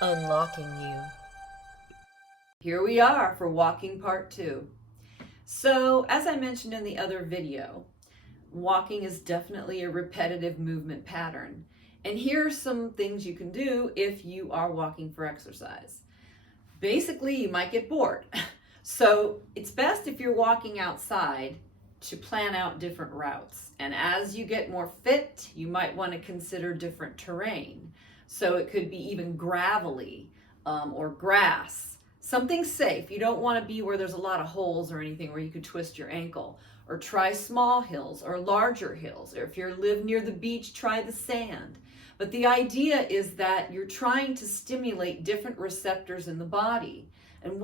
Unlocking you. Here we are for walking part 2. So, as I mentioned in the other video, walking is definitely a repetitive movement pattern. And here are some things you can do if you are walking for exercise. Basically, you might get bored. So, it's best if you're walking outside to plan out different routes. And as you get more fit, you might want to consider different terrain. So it could be even gravelly or grass, something safe. You don't want to be where there's a lot of holes or anything where you could twist your ankle. Or try small hills or larger hills. Or if you live near the beach, try the sand. But the idea is that you're trying to stimulate different receptors in the body. And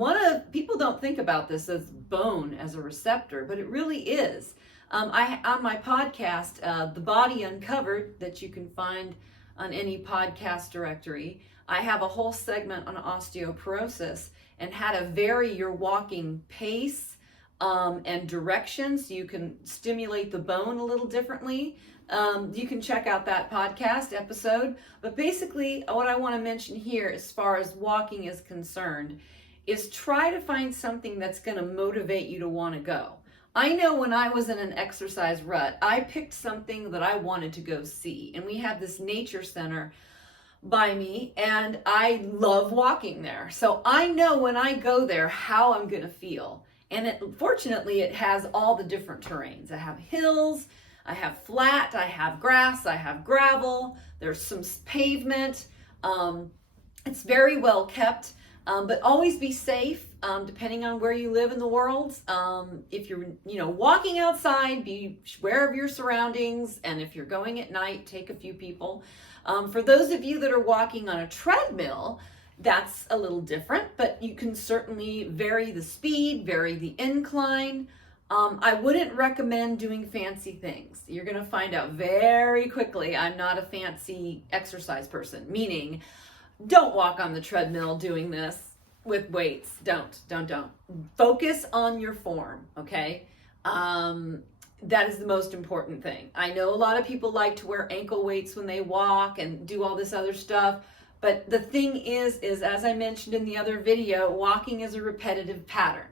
people don't think about this as bone as a receptor, but it really is. On my podcast, The Body Uncovered, that you can find on any podcast directory, I have a whole segment on osteoporosis and how to vary your walking pace and direction so you can stimulate the bone a little differently. You can check out that podcast episode. But basically, what I want to mention here as far as walking is concerned is try to find something that's going to motivate you to want to go. I know when I was in an exercise rut, I picked something that I wanted to go see. And we have this nature center by me, and I love walking there. So I know when I go there how I'm going to feel. And fortunately, it has all the different terrains. I have hills, I have flat, I have grass, I have gravel, there's some pavement. It's very well kept. But always be safe, depending on where you live in the world. If you're, walking outside, be aware of your surroundings. And if you're going at night, take a few people. For those of you that are walking on a treadmill, that's a little different, but you can certainly vary the speed, vary the incline. I wouldn't recommend doing fancy things. You're going to find out very quickly I'm not a fancy exercise person, meaning don't walk on the treadmill doing this with weights. Don't. Focus on your form, okay? That is the most important thing. I know a lot of people like to wear ankle weights when they walk and do all this other stuff, but the thing is as I mentioned in the other video, walking is a repetitive pattern.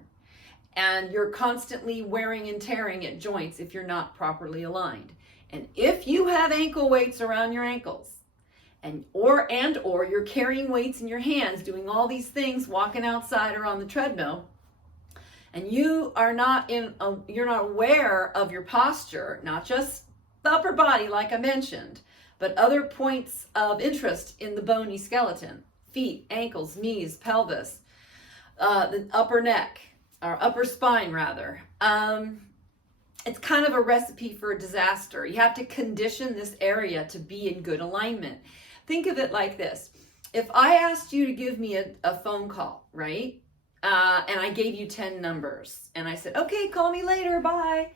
And you're constantly wearing and tearing at joints if you're not properly aligned. And if you have ankle weights around your ankles, or you're carrying weights in your hands, doing all these things, walking outside or on the treadmill, and you're not aware of your posture, not just the upper body like I mentioned, but other points of interest in the bony skeleton, feet, ankles, knees, pelvis, the upper neck, or upper spine rather. It's kind of a recipe for a disaster. You have to condition this area to be in good alignment. Think of it like this. If I asked you to give me a phone call, right? And I gave you 10 numbers and I said, okay, call me later, bye.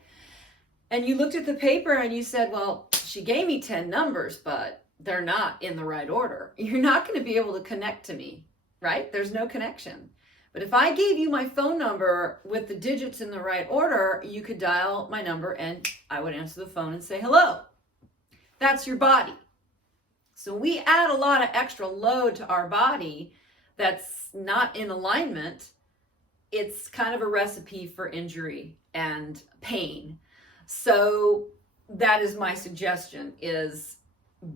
And you looked at the paper and you said, well, she gave me 10 numbers, but they're not in the right order. You're not going to be able to connect to me, right? There's no connection. But if I gave you my phone number with the digits in the right order, you could dial my number and I would answer the phone and say, hello. That's your body. So we add a lot of extra load to our body that's not in alignment. It's kind of a recipe for injury and pain. So that is my suggestion, is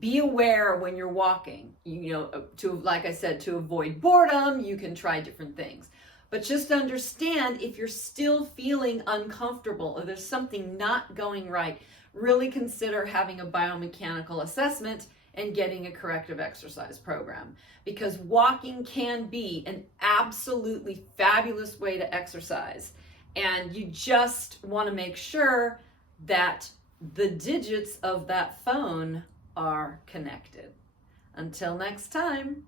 be aware when you're walking, like I said, to avoid boredom. You can try different things, but just understand if you're still feeling uncomfortable or there's something not going right, really consider having a biomechanical assessment and getting a corrective exercise program, because walking can be an absolutely fabulous way to exercise. And you just want to make sure that the digits of that phone are connected. Until next time.